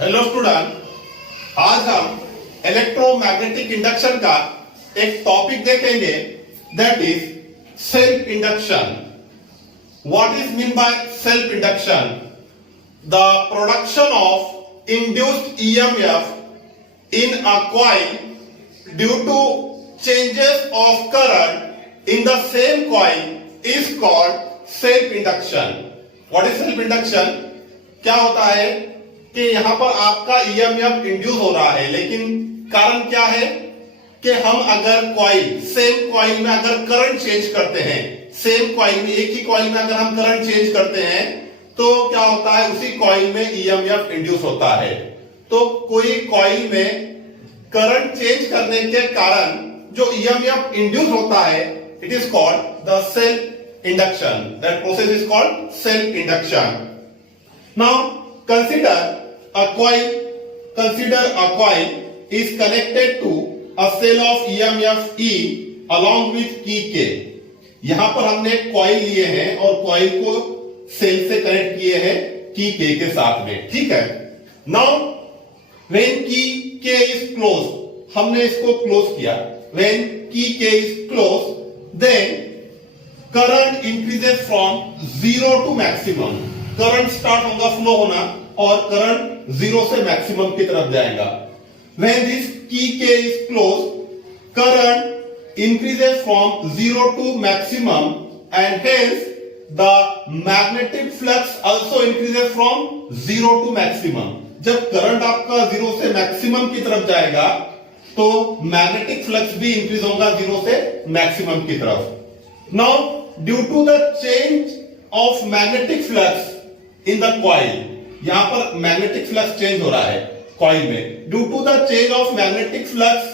Hello student, आज हम electromagnetic induction का एक टॉपिक देखेंगे, that is self induction. What is mean by self induction? The production of induced EMF in a coil due to changes of current in the same coil is called self induction. What is self induction? क्या होता है कि यहां पर आपका EMF induce हो रहा है, लेकिन कारण क्या है कि हम अगर सेम कॉइल में अगर करंट चेंज करते हैं, सेम कॉइल में, एक ही कॉइल में अगर हम करंट चेंज करते हैं तो क्या होता है, उसी कॉइल में ईएमएफ इंड्यूस होता है। तो कोई कॉइल में करंट चेंज करने के कारण जो ईएमएफ इंड्यूस होता है, it is called the self induction. That process is called self induction. Now consider a coil is connected to a cell of EMF E along with key K। यहां पर हमने कॉइल लिए हैं और कॉइल को सेल से कनेक्ट किए हैं की K के साथ में, ठीक है। Now when key K is close, हमने इसको क्लोज किया, when key K is close then current increases from 0 to maximum. Current start होगा फ्लो होना और करंट 0 से मैक्सिमम की तरफ जाएगा। When this key K is closed, current increases from 0 to maximum and hence the magnetic flux also increases from 0 to maximum। जब करंट आपका 0 से मैक्सिमम की तरफ जाएगा तो मैग्नेटिक फ्लक्स भी इंक्रीज होगा 0 से मैक्सिमम की तरफ। Now due to the change of magnetic flux in the coil, यहां पर मैग्नेटिक फ्लक्स चेंज हो रहा है कॉइल में, due to the change of magnetic flux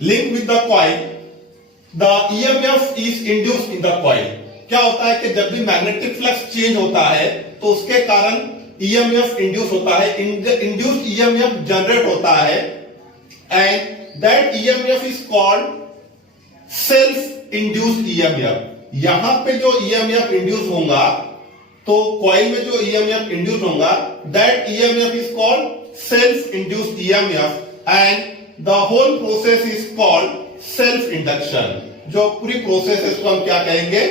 link with the coil the EMF is induced in the coil. क्या होता है कि जब भी मैग्नेटिक फ्लक्स चेंज होता है तो उसके कारण ईएमएफ इंड्यूस होता है, इंड्यूस्ड ईएमएफ जनरेट होता है and that EMF is called self induced EMF. यहां पे जो ईएमएफ इंड्यूस होगा तो कॉइल में जो ईएमएफ इंड्यूस होगा, that EMF is called self induced EMF and the whole process is called self induction. जो पूरी प्रोसेस है इसको हम क्या कहेंगे,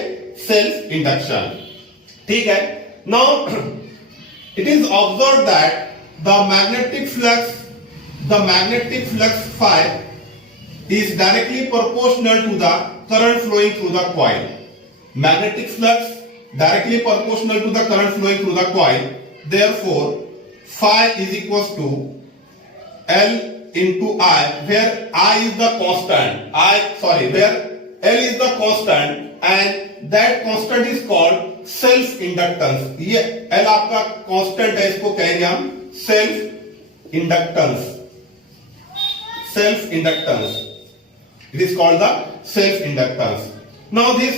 सेल्फ इंडक्शन, ठीक है। Now it is observe that the magnetic flux phi is directly proportional to the current flowing through the coil। magnetic flux directly proportional to the current flowing through the coil, therefore phi is equals to L into I, where I is the constant, where L is the constant and that constant is called self inductance। ये L आपका constant है, इसको कहेंगे हम self inductance। It is called the self inductance। Now this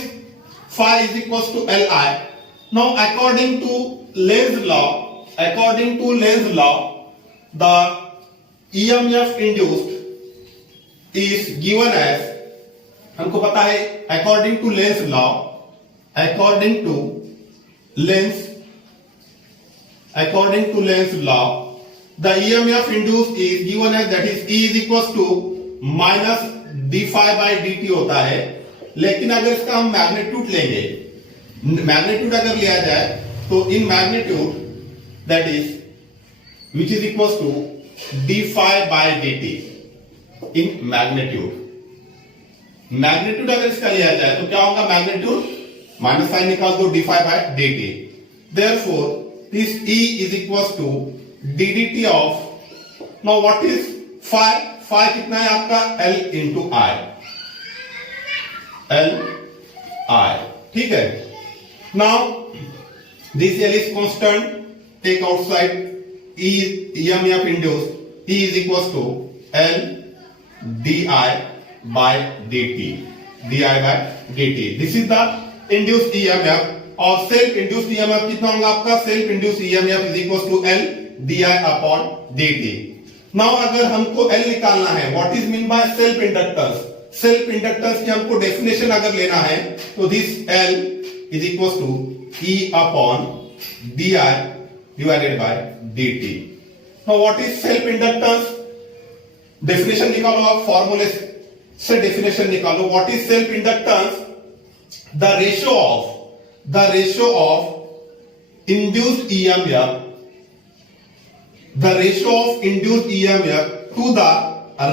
phi is equals to Li। Now according to Lenz's law, the EMF induced is given as, हमको पता है according to Lenz's law, the EMF induced is given as, that is E is equals to minus d phi by dt होता है। लेकिन अगर इसका हम मैग्नीट्यूड लेंगे, मैग्नीट्यूड अगर लिया जाए तो in magnitude that is which is equal to D phi by D T. In magnitude अगर इसका लिया जाए तो क्या होगा, मैग्नीट्यूड माइनस साइन निकाल दो, D phi by D T. Therefore this E is equal to D D T of, now what is phi? Phi कितना है आपका, L इंटू आई, ठीक है। Now this L is constant, take outside, EMF induced, E is equals to L di by dt, this is the induced EMF। और self induced EMF कितना होगा आपका, self induced EMF is equals to L di upon dt। Now अगर हमको L निकालना है, what is mean by self inductance? Self inductance की हमको डेफिनेशन अगर लेना है तो दिस L is equal to E upon di divided by dt। Now what is self inductance? Definition निकालो आप, फॉर्मूले से डेफिनेशन निकालो. What is self inductance? The ratio of induced EMF, the ratio of induced EMF to the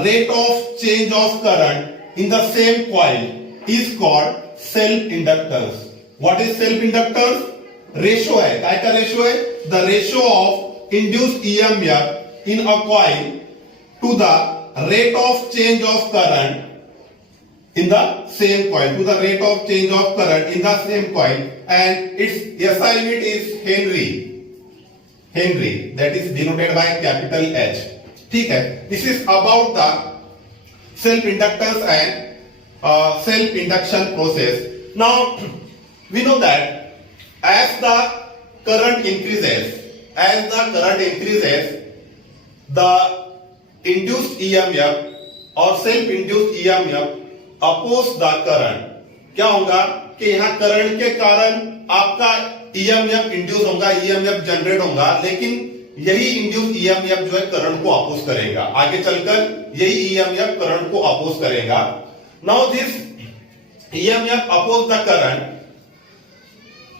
rate of change of current in the same coil is called self inductance. What is self inductance? Ratio है, काय का रेशियो है? the ratio of induced EMF in a coil to the rate of change of current in the same coil, to the rate of change of current in the same coil, and its SI unit is Henry, that is denoted by capital H. ठीक है, this is about the self inductance and self induction process. Now we know that as the current increases, the induced EMF or self induced EMF oppose the current. क्या होगा कि यहाँ करंट के कारण आपका EMF induce होगा, ईएमएफ जनरेट होगा, लेकिन यही इंड्यूस ईएमएफ जो है करंट को अपोज करेगा. आगे चलकर यही ईएमएफ करंट को अपोज करेगा. Now this EMF oppose the current,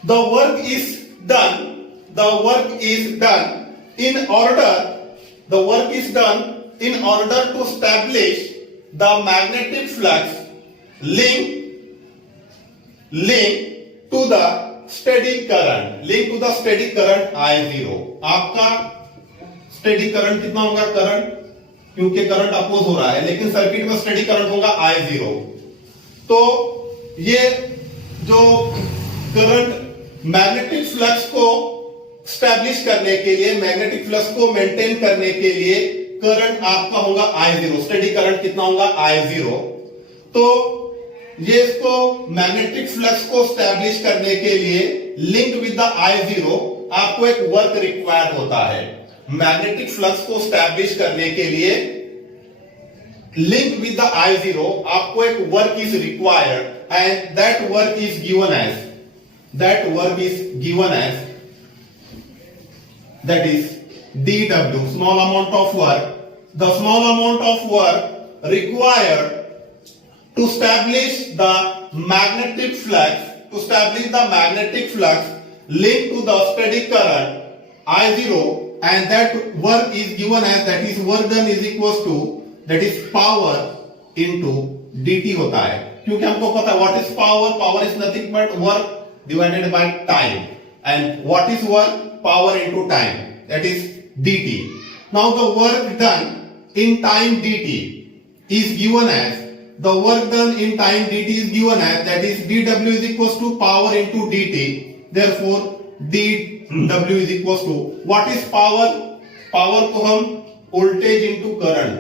the work is done in order to establish the magnetic flux link to the steady current I0. आपका स्टेडी करंट कितना होगा? करंट, क्योंकि करंट अपोज हो रहा है, लेकिन सर्किट में स्टेडी करंट होगा I0. तो ये जो करंट मैग्नेटिक फ्लक्स को स्टैब्लिश करने के लिए, मैग्नेटिक फ्लक्स को मेंटेन करने के लिए करंट आपका होगा I0. स्टेडी करंट कितना होगा? I0. तो ये इसको मैग्नेटिक फ्लक्स को स्टैब्लिश करने के लिए लिंक विद द I0 आपको एक वर्क रिक्वायर्ड होता है. मैग्नेटिक फ्लक्स को स्टैब्लिश करने के लिए लिंक विद द I0 आपको एक work is required, and that work is given as that is dW, small amount of work. The small amount of work required to establish the magnetic flux, linked to the steady current I0, and that work is given as, that is work done is equals to, that is power into dt होता है. क्योंकि हमको पता है what is power? Power is nothing but work divided by time. And what is work? Power into time, that is dt. Now the work done in time dt is given as, that is dW is equals to power into dt. Therefore dW is equals to, what is power? Power को हम voltage into current,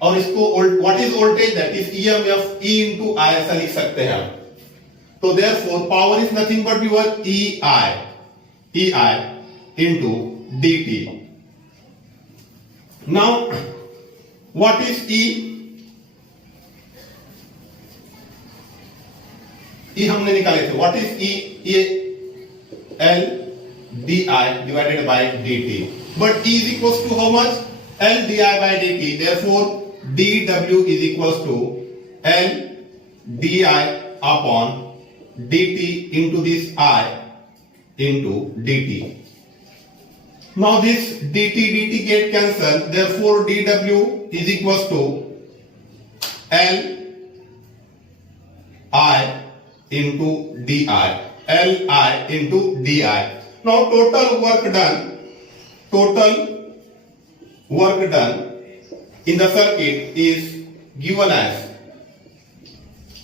और इसको what is voltage? That is EMF, E into I ऐसा लिख सकते हैं. तो therefore power is nothing but your EI into dt. Now what is E? E हमने निकाले थे. What is E? ये L di divided by dt. But E is equals to how much? L di by dt. Therefore dW is equals to L di upon dt into this I into dt. Now this dt get cancelled. Therefore dW is equals to L I into di. Li into di. Now total work done in the circuit is given as,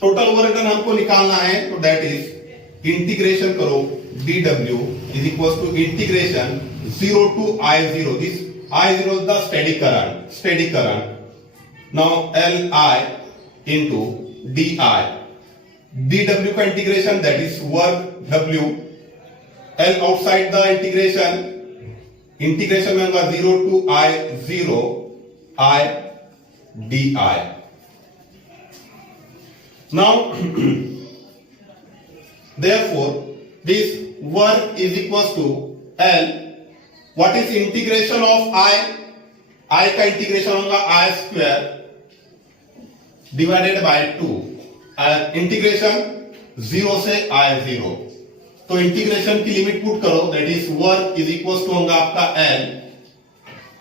total work done हमको निकालना है, तो that is integration करो dW is equals to integration 0 to I0. This I0 is the steady current. Now Li into di. dW का integration, that is work W. L outside the integration में होगा 0 to I0 I di. Now therefore this work is equals to L. What is integration of I? I का integration होगा I square divided by 2, integration 0 से I 0। तो integration की limit put करो, that is work is equal to होगा आपका L,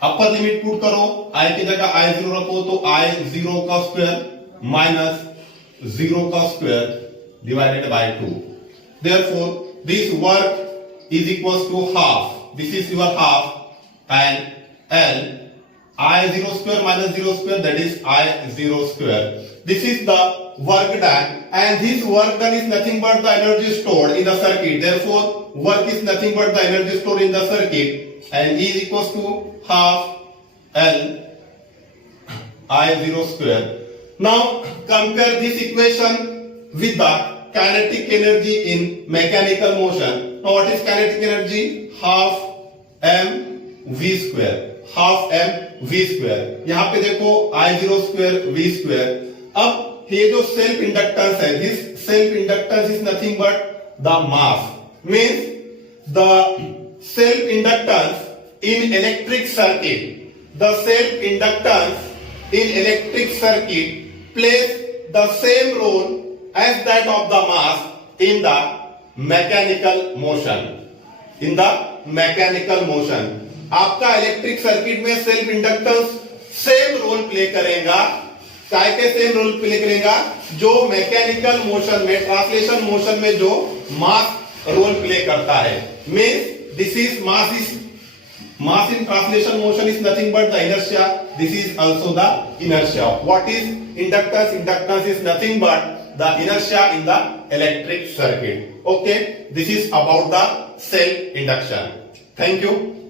upper limit put करो, I की जगह I 0 रखो तो I 0 का स्क्वायर माइनस 0 का square divided by 2। Therefore, this work is equals to half. This is your half, and L I 0 square minus 0 square, that is I 0 square. This is the work done, and this work done is nothing but the energy stored in the circuit. Therefore, work is nothing but the energy stored in the circuit, and E is equals to half L I 0 square. Now compare this equation with the kinetic energy in mechanical motion. Now what is kinetic energy? Half m v square, half m v square. यहां पे देखो I 0 square v square. अब ये जो self inductance है, this self inductance is nothing but the mass, means the self inductance in electric circuit, the self inductance in electric circuit plays the same role as that of the mass in the mechanical motion, in the mechanical motion. आपका electric circuit में self inductance same role play करेगा, काय के same role play करेगा जो mechanical motion में, translation motion में जो मास रोल प्ले करता है। Means this is mass in translation motion is nothing but the inertia. This is also the inertia. What is inductance? Inductance is nothing but the inertia in the electric circuit. Okay, this is about the self induction. Thank you.